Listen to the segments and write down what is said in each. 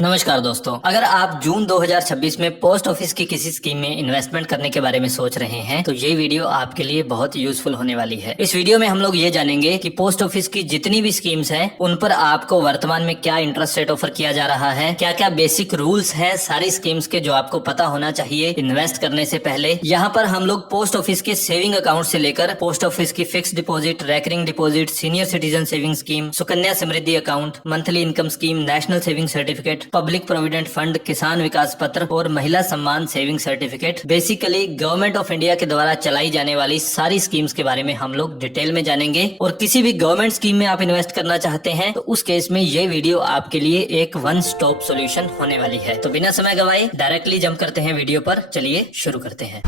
नमस्कार दोस्तों, अगर आप जून 2026 में पोस्ट ऑफिस की किसी स्कीम में इन्वेस्टमेंट करने के बारे में सोच रहे हैं तो ये वीडियो आपके लिए बहुत यूजफुल होने वाली है। इस वीडियो में हम लोग ये जानेंगे कि पोस्ट ऑफिस की जितनी भी स्कीम्स हैं उन पर आपको वर्तमान में क्या इंटरेस्ट रेट ऑफर किया जा रहा है, क्या क्या बेसिक रूल्स हैं सारी स्कीम्स के जो आपको पता होना चाहिए इन्वेस्ट करने से पहले। यहाँ पर हम लोग पोस्ट ऑफिस के सेविंग अकाउंट से लेकर पोस्ट ऑफिस की fix deposit, recurring deposit, senior citizen saving scheme, Sukanya Samriddhi account, monthly income scheme, national saving certificate, public provident fund, Kisan Vikas Patra और Mahila Samman saving certificate, basically government of India के द्वारा चलाई जाने वाली सारी स्कीम्स के बारे में हम लोग डिटेल में जानेंगे। और किसी भी गवर्नमेंट स्कीम में आप इन्वेस्ट करना चाहते हैं तो उस केस में ये वीडियो आपके लिए एक वन स्टॉप सॉल्यूशन होने वाली है। तो बिना समय गवाए डायरेक्टली जंप करते हैं वीडियो पर। चलिए शुरू करते हैं।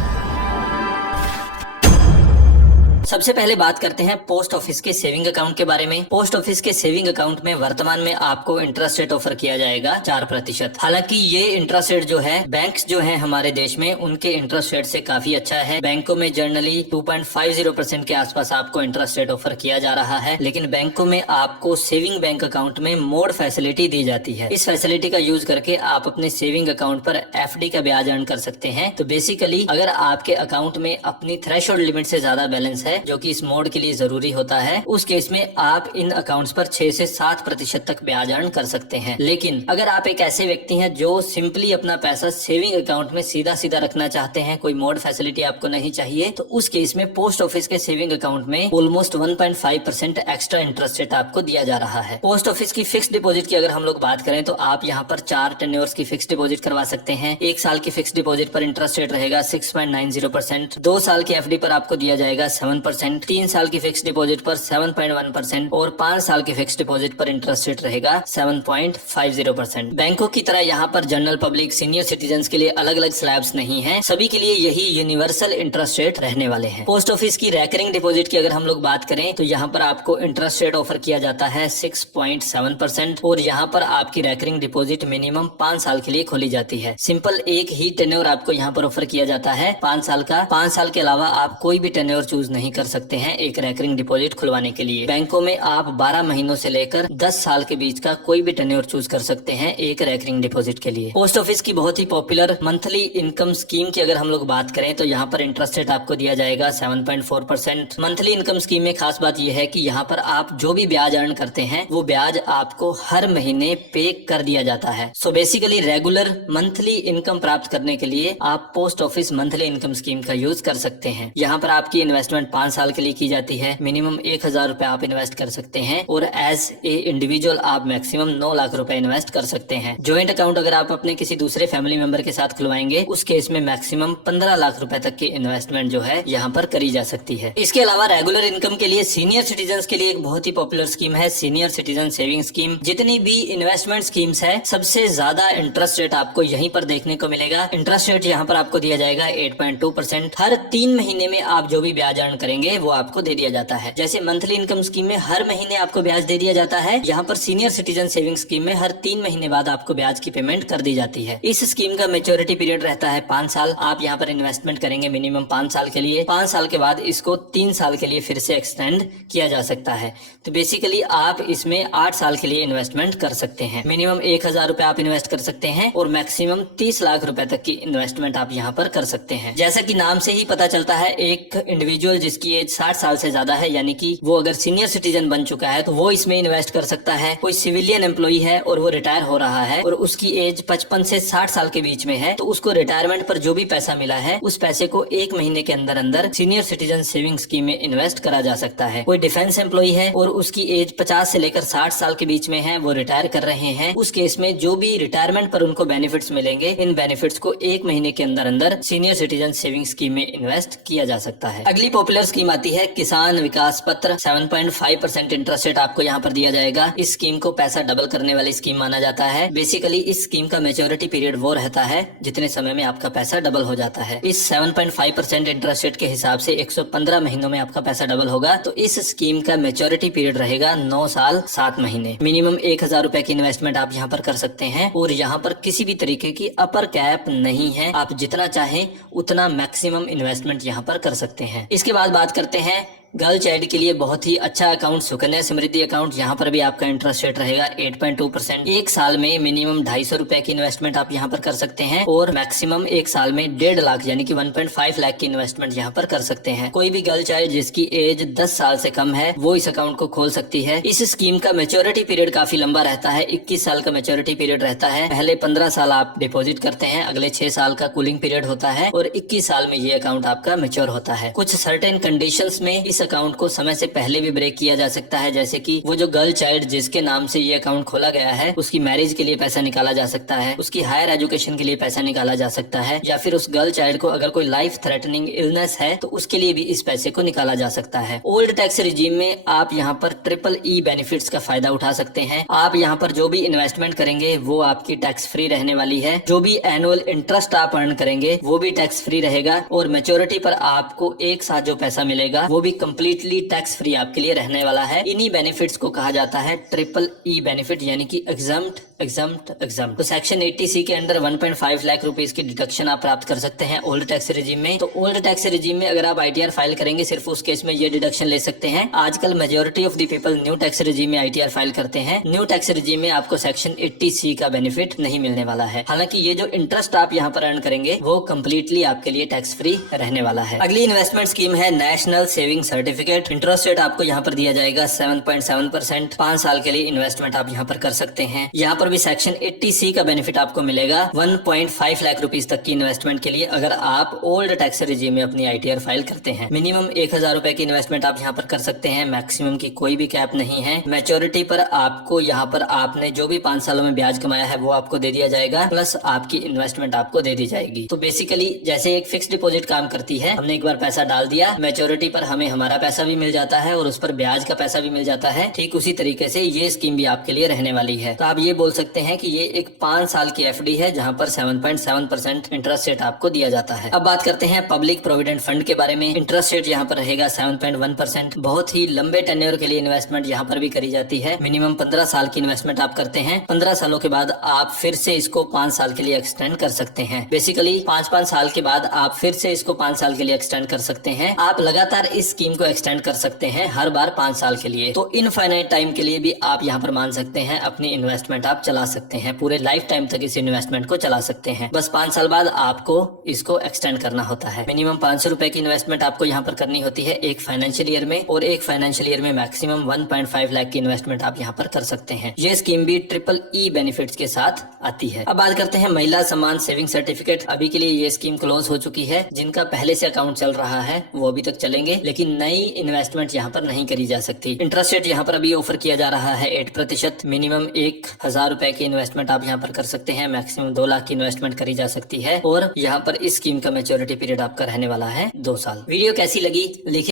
सबसे पहले बात करते हैं पोस्ट ऑफिस के सेविंग अकाउंट के बारे में। पोस्ट ऑफिस के सेविंग अकाउंट में वर्तमान में आपको इंटरेस्ट रेट ऑफर किया जाएगा 4%। हालांकि ये इंटरेस्ट रेट जो है बैंक्स जो है हमारे देश में उनके इंटरेस्ट रेट से काफी अच्छा है। बैंकों में जनरली 2.50% के आसपास आपको इंटरेस्ट रेट ऑफर किया जा रहा है, लेकिन बैंकों में आपको सेविंग बैंक अकाउंट में मोड फैसिलिटी दी जाती है। इस फैसिलिटी का यूज करके आप अपने सेविंग अकाउंट पर एफडी का ब्याज अर्न कर सकते हैं। तो बेसिकली अगर आपके अकाउंट में अपनी थ्रेशोल्ड लिमिट से ज्यादा बैलेंस है जो कि इस मोड के लिए जरूरी होता है, उस केस में आप इन अकाउंट्स पर 6 से 7% तक ब्याज अर्न कर सकते हैं। लेकिन अगर आप एक ऐसे व्यक्ति हैं जो सिंपली अपना पैसा सेविंग अकाउंट में सीधा सीधा रखना चाहते हैं, कोई मोड फैसिलिटी आपको नहीं चाहिए, तो उस केस में पोस्ट ऑफिस के सेविंग अकाउंट में ऑलमोस्ट 1.5% एक्स्ट्रा इंटरेस्ट रेट आपको दिया जा रहा है। पोस्ट ऑफिस की फिक्स डिपॉजिट की अगर हम लोग बात करें तो आप यहाँ पर 4 टेन्योर्स की फिक्स डिपॉजिट करवा सकते हैं। 1 साल की फिक्स डिपॉजिट पर इंटरेस्ट रेट रहेगा 6.90%, 2 साल की एफडी पर आपको दिया जाएगा 7%, 3 साल की फिक्स डिपॉजिट पर 7.1% और 5 साल की फिक्स डिपॉजिट पर इंटरेस्ट रेट रहेगा 7.50%। बैंकों की तरह यहाँ पर जनरल पब्लिक, सीनियर सिटीजन के लिए अलग अलग स्लैब्स नहीं है, सभी के लिए यही यूनिवर्सल इंटरेस्ट रेट रहने वाले हैं। पोस्ट ऑफिस की रेकरिंग डिपॉजिट की अगर हम लोग बात करें तो यहाँ पर आपको इंटरेस्ट रेट ऑफर किया जाता है 6.7% और यहाँ पर आपकी रेकरिंग डिपॉजिट मिनिमम 5 साल के लिए खोली जाती है। सिंपल एक ही टेन्योर आपको यहाँ पर ऑफर किया जाता है 5 साल का। 5 साल के अलावा आप कोई भी टेन्योर चूज नहीं कर सकते हैं एक रेकरिंग डिपॉजिट खुलवाने के लिए। बैंकों में आप 12 महीनों से लेकर 10 साल के बीच का कोई भी टेन्योर चूज कर सकते हैं एक रेकरिंग डिपॉजिट के लिए। पोस्ट ऑफिस की बहुत ही पॉपुलर मंथली इनकम स्कीम की अगर हम लोग बात करें तो यहाँ पर इंटरेस्ट रेट आपको दिया जाएगा 7.4%। मंथली इनकम स्कीम में खास बात यह है कि यहाँ पर आप जो भी ब्याज अर्न करते हैं वो ब्याज आपको हर महीने पे कर दिया जाता है। So basically regular monthly income प्राप्त करने के लिए आप post office monthly income scheme का यूज कर सकते हैं। यहाँ पर आपकी इन्वेस्टमेंट 5 साल के लिए की जाती है। मिनिमम 1000 रुपए आप इन्वेस्ट कर सकते हैं और एज ए इंडिविजुअल आप मैक्सिमम 9 लाख रुपए इन्वेस्ट कर सकते हैं। ज्वाइंट अकाउंट अगर आप अपने किसी दूसरे फैमिली मेंबर के साथ खुलवाएंगे उस केस में मैक्सिमम 15 लाख रुपए तक की इन्वेस्टमेंट जो है यहाँ पर करी जा सकती है। इसके अलावा रेगुलर इनकम के लिए सीनियर सिटीजन के लिए एक बहुत ही पॉपुलर स्कीम है सीनियर सिटीजन सेविंग स्कीम। जितनी भी इन्वेस्टमेंट स्कीम्स है सबसे ज्यादा इंटरेस्ट रेट आपको यहीं पर देखने को मिलेगा। इंटरेस्ट रेट यहाँ पर आपको दिया जाएगा 8.2%। हर 3 महीने में आप जो भी ब्याज अर्न करेंगे वो आपको दे दिया जाता है। जैसे मंथली इनकम स्कीम में हर महीने आपको ब्याज दे दिया जाता है, यहाँ पर सीनियर सिटीजन सेविंग स्कीम में हर 3 महीने बाद आपको ब्याज की पेमेंट कर दी जाती है। इस स्कीम का मेच्योरिटी पीरियड रहता है 5 साल। आप यहाँ पर इन्वेस्टमेंट करेंगे मिनिमम 5 साल के लिए। 5 साल के बाद इसको 3 साल के लिए फिर से एक्सटेंड किया जा सकता है। तो बेसिकली आप इसमें 8 साल के लिए इन्वेस्टमेंट कर सकते हैं। मिनिमम 1000 रुपए आप इन्वेस्ट कर सकते हैं और मैक्सिमम 30 लाख रुपए तक की इन्वेस्टमेंट आप यहाँ पर कर सकते हैं। जैसा कि नाम से ही पता चलता है एक इंडिविजुअल जिसकी एज 60 साल से ज्यादा है, यानी कि वो अगर सीनियर सिटीजन बन चुका है तो वो इसमें इन्वेस्ट कर सकता है। कोई सिविलियन एम्प्लॉई है और वो रिटायर हो रहा है और उसकी एज 55 से 60 साल के बीच में है तो उसको रिटायरमेंट पर जो भी पैसा मिला है उस पैसे को 1 महीने के अंदर अंदर सीनियर सिटीजन सेविंग स्कीम में इन्वेस्ट करा जा सकता है। कोई डिफेंस एम्प्लॉई है और उसकी एज 50 से लेकर 60 साल के बीच में है, वो रिटायर कर रहे हैं, उस केस में जो भी रिटायरमेंट पर उनको बेनिफिट्स मिलेंगे इन बेनिफिट्स को 1 महीने के अंदर अंदर सीनियर सिटीजन सेविंग स्कीम में इन्वेस्ट किया जा सकता है। अगली पॉपुलर स्कीम आती है किसान विकास पत्र। 7.5% इंटरेस्ट रेट आपको यहाँ पर दिया जाएगा। इस स्कीम को पैसा डबल करने वाली स्कीम माना जाता है। बेसिकली इस स्कीम का मेच्योरिटी पीरियड वो रहता है जितने समय में आपका पैसा डबल हो जाता है। इस 7.5% इंटरेस्ट रेट के हिसाब से 115 महीनों में आपका पैसा डबल होगा। तो इस स्कीम का मेच्योरिटी पीरियड रहेगा 9 साल 7 महीने। मिनिमम 1000 रुपए की इन्वेस्टमेंट आप यहाँ पर कर सकते हैं और यहाँ पर किसी भी तरीके की अपर कैप नहीं है। आप जितना चाहें उतना मैक्सिमम इन्वेस्टमेंट यहाँ पर कर सकते हैं। इसके बाद बात करते हैं गर्ल चाइल्ड के लिए बहुत ही अच्छा अकाउंट सुकन्या समृद्धि अकाउंट, यहाँ पर भी आपका इंटरेस्ट रेट रहेगा 8.2%। एक साल में मिनिमम 250 रुपए की इन्वेस्टमेंट आप यहाँ पर कर सकते हैं और मैक्सिमम एक साल में 1.5 लाख यानी कि 1.5 लाख की इन्वेस्टमेंट यहाँ पर कर सकते हैं। कोई भी गर्ल चाइल्ड जिसकी एज 10 साल से कम है वो इस अकाउंट को खोल सकती है। इस स्कीम का मैच्योरिटी पीरियड काफी लंबा रहता है, 21 साल का मैच्योरिटी पीरियड रहता है। पहले 15 साल आप डिपॉजिट करते हैं, अगले 6 साल का कूलिंग पीरियड होता है और 21 साल में ये अकाउंट आपका मैच्योर होता है। कुछ सर्टेन कंडीशंस में इस अकाउंट को समय से पहले भी ब्रेक किया जा सकता है, जैसे कि वो जो गर्ल चाइल्ड जिसके नाम से ये अकाउंट खोला गया है उसकी मैरिज के लिए पैसा निकाला जा सकता है, उसकी हायर एजुकेशन के लिए पैसा निकाला जा सकता है, या फिर उस गर्ल चाइल्ड को अगर कोई लाइफ थ्रेटनिंग इलनेस है तो उसके लिए भी इस पैसे को निकाला जा सकता है। ओल्ड टैक्स रिजीम में आप यहाँ पर EEE बेनिफिट्स का फायदा उठा सकते हैं। आप यहाँ पर जो भी इन्वेस्टमेंट करेंगे वो आपकी टैक्स फ्री रहने वाली है। जो भी एनुअल इंटरेस्ट आप अर्न करेंगे वो भी टैक्स फ्री रहेगा और मैच्योरिटी पर आपको एक साथ जो पैसा मिलेगा वो भी कम्प्लीटली टैक्स फ्री आपके लिए रहने वाला है। इन्हीं बेनिफिट्स को कहा जाता है EEE बेनिफिट यानी कि एग्जम्प्ट। तो सेक्शन 80C के अंडर 1.5 लाख रुपीस की डिडक्शन आप प्राप्त कर सकते हैं ओल्ड टैक्स रिजीम में। तो ओल्ड टैक्स रिजीम में अगर आप ITR फाइल करेंगे सिर्फ उस केस में ये डिडक्शन ले सकते हैं। आजकल majority of the people new tax regime में ITR फाइल करते हैं। न्यू टैक्स रिजीम में आपको सेक्शन 80C का बेनिफिट नहीं मिलने वाला है। हालांकि ये जो इंटरेस्ट आप यहाँ पर अर्न करेंगे वो कम्प्लीटली आपके लिए टैक्स फ्री रहने वाला है। अगली इन्वेस्टमेंट स्कीम है national saving certificate. Interest rate आपको यहाँ पर दिया जाएगा 7.7%। 5 साल के लिए इन्वेस्टमेंट आप यहाँ पर कर सकते हैं। यहाँ पर भी सेक्शन 80C का बेनिफिट आपको मिलेगा 1.5 लाख रुपीस तक की इन्वेस्टमेंट के लिए अगर आप ओल्ड टैक्स रिजीम में अपनी ITR फाइल करते हैं। मिनिमम 1000 रुपए की इन्वेस्टमेंट आप यहाँ पर कर सकते हैं, मैक्सिमम की कोई भी कैप नहीं है। मैच्योरिटी पर आपको यहाँ पर आपने जो भी 5 सालों में ब्याज कमाया है वो आपको दे दिया जाएगा, प्लस आपकी इन्वेस्टमेंट आपको दे दी जाएगी। तो बेसिकली जैसे एक फिक्स डिपॉजिट काम करती है, हमने एक बार पैसा डाल दिया, मैच्योरिटी पर हमें हमारा पैसा भी मिल जाता है और उस पर ब्याज का पैसा भी मिल जाता है, ठीक उसी तरीके से ये स्कीम भी आपके लिए रहने वाली है। तो आप ये बोल सकते हैं कि ये एक 5 साल की FD है जहां पर 7.7% इंटरेस्ट रेट आपको दिया जाता है। अब बात करते हैं पब्लिक प्रोविडेंट फंड के बारे में। इंटरेस्ट रेट यहाँ पर रहेगा 7.1%। बहुत ही लंबे टेन्योर के लिए इन्वेस्टमेंट यहाँ पर भी करी जाती है। मिनिमम 15 साल की इन्वेस्टमेंट आप करते हैं। 15 सालों के बाद आप फिर से इसको 5 साल के लिए एक्सटेंड कर सकते हैं। बेसिकली 5-5 साल के बाद आप फिर से इसको 5 साल के लिए एक्सटेंड कर सकते हैं। आप लगातार इस स्कीम को एक्सटेंड कर सकते हैं हर बार 5 साल के लिए। तो इनफाइनाइट टाइम के लिए भी आप यहाँ पर मान सकते हैं अपनी इन्वेस्टमेंट आप चला सकते हैं, पूरे लाइफ टाइम तक इस इन्वेस्टमेंट को चला सकते हैं। बस 5 साल बाद आपको इसको एक्सटेंड करना होता है। मिनिमम 500 रुपए की इन्वेस्टमेंट आपको यहाँ पर करनी होती है एक फाइनेंशियल ईयर में, और एक फाइनेंशियल ईयर में मैक्सिमम 1.5 लाख की इन्वेस्टमेंट आप यहाँ पर कर सकते हैं। ये स्कीम भी EEE बेनिफिट्स के साथ आती है। अब बात करते हैं महिला सम्मान सेविंग सर्टिफिकेट। अभी के लिए ये स्कीम क्लोज हो चुकी है। जिनका पहले से अकाउंट चल रहा है वो अभी तक चलेंगे, लेकिन नई इन्वेस्टमेंट यहाँ पर नहीं करी जा सकती। इंटरेस्ट रेट यहाँ पर अभी ऑफर किया जा रहा है 8%। मिनिमम 1000 रुपए की इन्वेस्टमेंट आप यहाँ पर कर सकते हैं, मैक्सिमम 2 लाख की इन्वेस्टमेंट करी जा सकती है, और यहाँ पर इस स्कीम का मैच्योरिटी पीरियड आपका रहने वाला है 2 साल। वीडियो कैसी लगी लिखिए।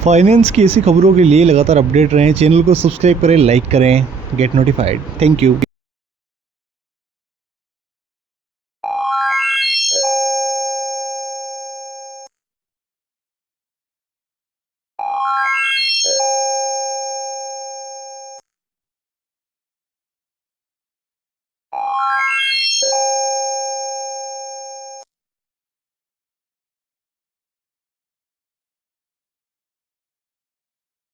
फाइनेंस की ऐसी खबरों के लिए लगातार अपडेट रहें। चैनल को सब्सक्राइब करें, लाइक करें, गेट नोटिफाइड। Thank you.